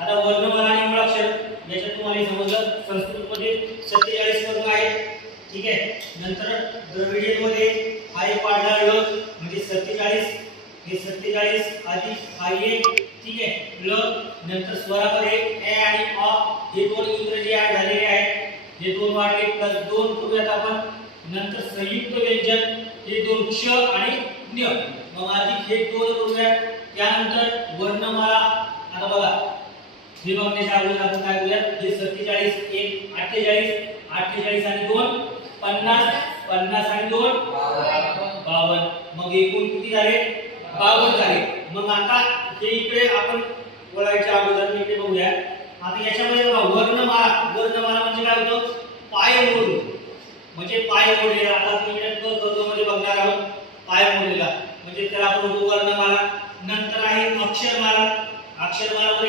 आता वर्णमाला आणि मुळाक्षर याच्यात तुम्हाला हे समजलं. संस्कृतमध्ये सत्तेचाळीस वर्ण आहेत. ठीक आहे? नंतर द्रविडियनमध्ये हा एक पाडला ळ म्हणजे सत्तेचाळीस. हे सत्तेचाळीस आधी हा एक ठीक आहे? ल नंतर स्वरामध्ये ए आणि अ हे दोन इंग्रजी ऍड झालेले आहेत. हे दोन वाढले प्लस दोन करूयात आपण. नंतर संयुक्त व्यंजन हे दोन क्ष आणि ज्ञ मग आधी हे दोन करूयात. त्यानंतर वर्णमाला आता बघा. बघण्याच्या अगोदर आपण काय करूयात? हे सत्तेचाळीस एक अठ्ठेचाळीस अठ्ठेचाळीस आणि दोन पन्नास पन्नास आणि दोन बावन्न. मग एकूण किती झाले? बावन्न झाले. मग आता हे इकडे आपण बोलायच्या अगोदर इकडे बघूया आता याच्यामध्ये बघा वर्णमाला. वर्णमाला म्हणजे काय होतं? पाय मोडून म्हणजे पाय मोडलेला आता आपण इकडे मध्ये बघणार आहोत. पाय मोडलेला. म्हणजे त्याला आपण वर्णमाला. नंतर आहे अक्षरमाला. अक्षरमाला